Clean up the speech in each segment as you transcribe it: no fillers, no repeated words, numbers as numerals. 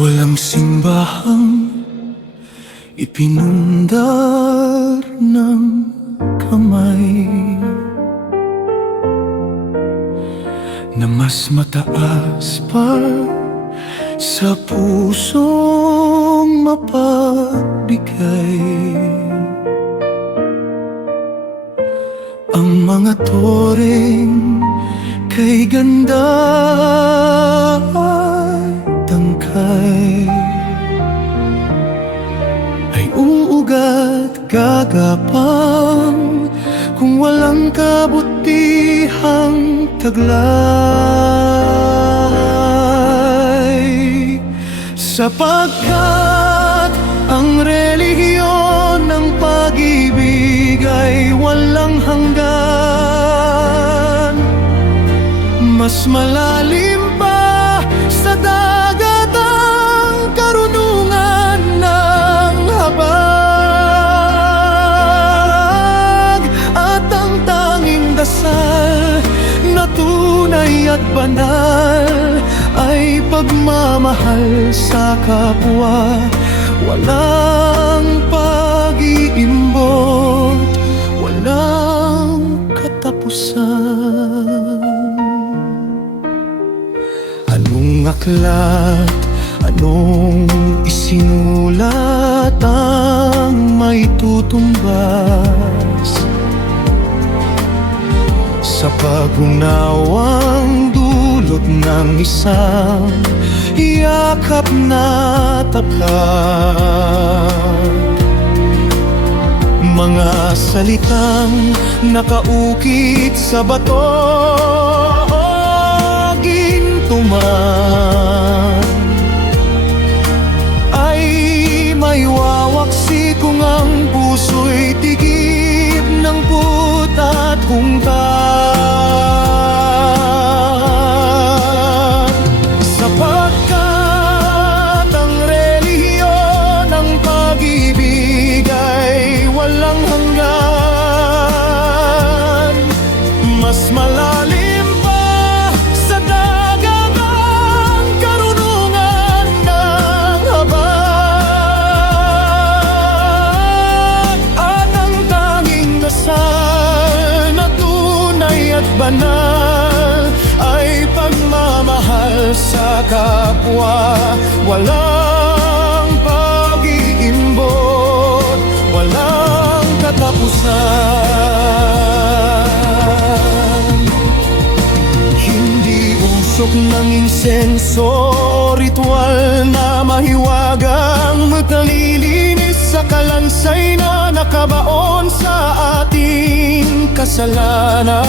Walang simbahang ipinundar ng kamay na mas mataas pa sa pusong mapagbigay. Ang mga toreng kay ganda at tangkay ay uugat gagapang kung walang kabutihang taglay. Sapagkat ang relihiyon ng pag-ibig ay walang hanggan, mas malalim pa sa dagat ang karunungan ng habag. At ang tanging dasal na tunay at banal ay pagmamahal sa kapwa. Walang pag-iimbot, walang katapusan. Anong aklat, anong isinulat ang may tutumbas sa pag-unawang dulot ng isang yakap na tapat? Mga salitang nakaukit sa bato o ginto man ay may wawaksi kung ang puso'y tigib ng putat hungkat. Sapagkat ang relihiyon ng pag-ibig ay walang hanggan, mas malalim pa sa dagat ang karunungan ng habag. At ang tanging dasal na tunay at banal ay pagmamahal sa kapwa. Walang pag-iimbot, walang katapusan. Hindi usok ng insenso, ritual na mahiwagang maglilinis sa kalansay na nakabaon sa ating kasalanan,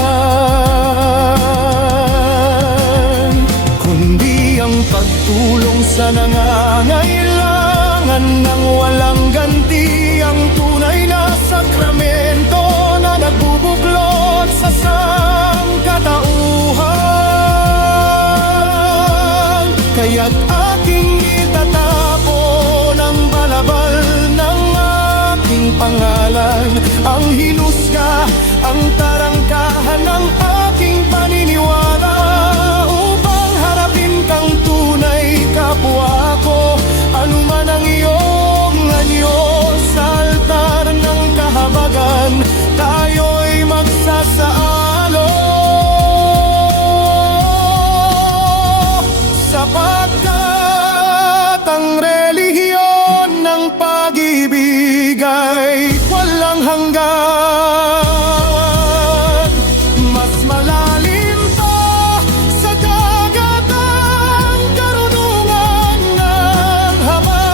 kundi ang pagtulong sa nangangailangan ng walang ganti. Ang tunay na sakramento na nagbubuklod sa sangkatauhan. Kaya't aking itatapon ang balabal ng aking pangalan, ang hinusga, ang tarangkahan ng aking paniniwala, upang harapin kang tunay kapwa ko. Anuman ang iyong anyo sa altar ng kahabagan, tayo'y magsasaalo. Sapagkat ang relihiyon ng pag-ibig ay walang hanggan, mas malalim pa sa dagat ang karunungan ng habag.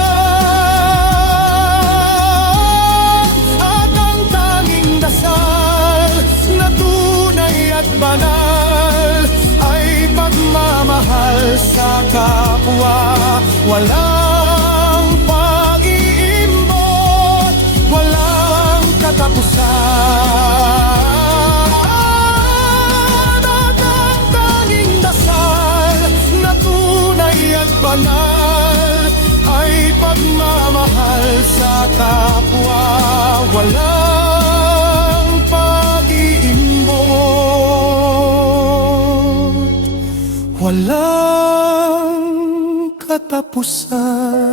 At ang tanging dasal na tunay at banal ay pagmamahal sa kapwa. Walang pag-iimbot, walang katapusan. At ang tanging dasal na tunay at banal ay pagmamahal sa kapwa. Walang pag-iimbot, walang katapusan.